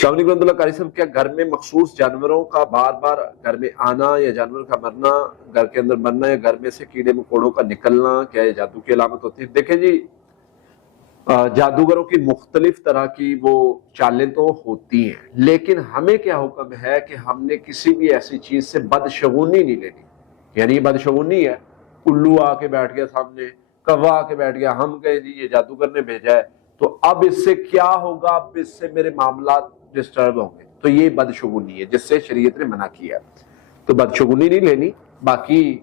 السلام علیکم ورحمۃ اللہ۔ قاری صاحب، کیا گھر میں مخصوص جانوروں کا بار بار گھر میں آنا یا جانور کا مرنا، گھر کے اندر مرنا یا گھر میں سے کیڑے مکوڑوں کا نکلنا کیا یہ جادو کی علامت ہوتی ہے؟ دیکھیں جی، جادوگروں کی مختلف طرح کی وہ چالیں تو ہوتی ہیں، لیکن ہمیں کیا حکم ہے کہ ہم نے کسی بھی ایسی چیز سے بدشگونی نہیں لینی۔ یعنی یہ بدشگونی ہے، الو آ کے بیٹھ گیا سامنے، کوا آ کے بیٹھ گیا، ہم کہیں جی یہ جادوگر نے بھیجا ہے تو اب اس سے کیا ہوگا، اب اس سے میرے معاملات ڈسٹرب ہوں گے، تو یہ بدشگونی ہے جس سے شریعت نے منع کیا۔ تو بدشگونی نہیں لینی، باقی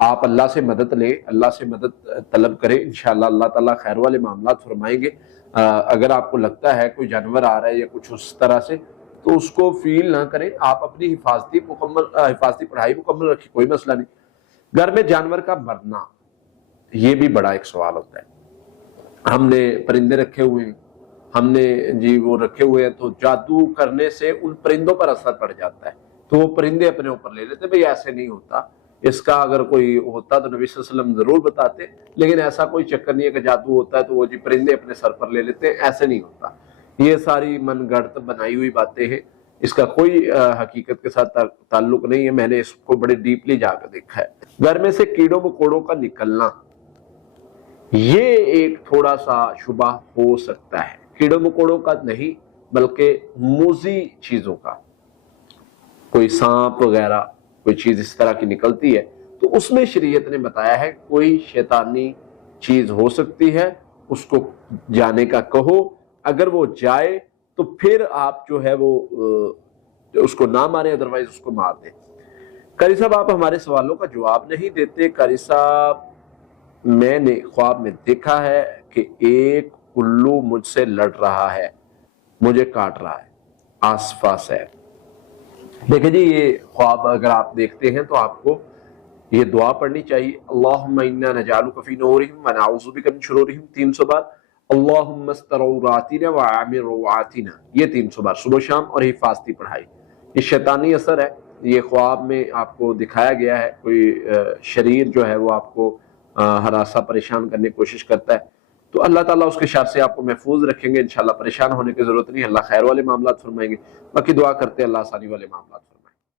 آپ اللہ سے مدد لیں، اللہ سے مدد طلب کریں، انشاءاللہ اللہ تعالیٰ خیر والے معاملات فرمائیں گے۔ اگر آپ کو لگتا ہے کوئی جانور آ رہا ہے یا کچھ اس طرح سے، تو اس کو فیل نہ کریں، آپ اپنی حفاظتی پڑھائی مکمل رکھیں، کوئی مسئلہ نہیں۔ گھر میں جانور کا مرنا، یہ بھی بڑا ایک سوال ہوتا ہے۔ ہم نے پرندے رکھے ہوئے ہیں، ہم نے جی وہ رکھے ہوئے ہیں، تو جادو کرنے سے ان پرندوں پر اثر پڑ جاتا ہے، تو وہ پرندے اپنے اوپر لے لیتے۔ بھئی ایسے نہیں ہوتا، اس کا اگر کوئی ہوتا تو نبی صلی اللہ علیہ وسلم ضرور بتاتے، لیکن ایسا کوئی چکر نہیں ہے کہ جادو ہوتا ہے تو وہ جی پرندے اپنے سر پر لے لیتے ہیں، ایسے نہیں ہوتا۔ یہ ساری من گڑت بنائی ہوئی باتیں ہیں، اس کا کوئی حقیقت کے ساتھ تعلق نہیں ہے۔ میں نے اس کو بڑے ڈیپلی جا کر دیکھا ہے۔ گھر میں سے کیڑوں مکوڑوں کا نکلنا، یہ ایک تھوڑا سا شبہ ہو سکتا ہے، کیڑوں مکوڑوں کا نہیں بلکہ موذی چیزوں کا، کوئی سانپ وغیرہ کوئی چیز اس طرح کی نکلتی ہے تو اس میں شریعت نے بتایا ہے کوئی شیطانی چیز ہو سکتی ہے، اس کو جانے کا کہو، اگر وہ جائے تو پھر آپ جو ہے وہ اس کو نہ ماریں، ادروائز اس کو مار دیں۔ قاری صاحب، آپ ہمارے سوالوں کا جواب نہیں دیتے۔ قاری صاحب، میں نے خواب میں دیکھا ہے کہ ایک الو مجھ سے لڑ رہا ہے، مجھے کاٹ رہا ہے، آس پاس ہے۔ دیکھیں جی، یہ خواب اگر آپ دیکھتے ہیں تو آپ کو یہ دعا پڑھنی چاہیے، اللہم انا نجعلک فی نورہم ونعوذ بک من شرورہم، 300 بار، اللہم استر عوراتنا وعامر روعاتنا، یہ 300 بار صبح شام، اور حفاظتی پڑھائی۔ یہ شیطانی اثر ہے، یہ خواب میں آپ کو دکھایا گیا ہے، کوئی شریر جو ہے وہ آپ کو ہراساں پریشان کرنے کی کوشش کرتا ہے، تو اللہ تعالیٰ اس کے شر سے آپ کو محفوظ رکھیں گے۔ انشاءاللہ پریشان ہونے کی ضرورت نہیں، اللہ خیر والے معاملات فرمائیں گے۔ باقی دعا کرتے ہیں اللہ آسانی والے معاملات فرمائیں۔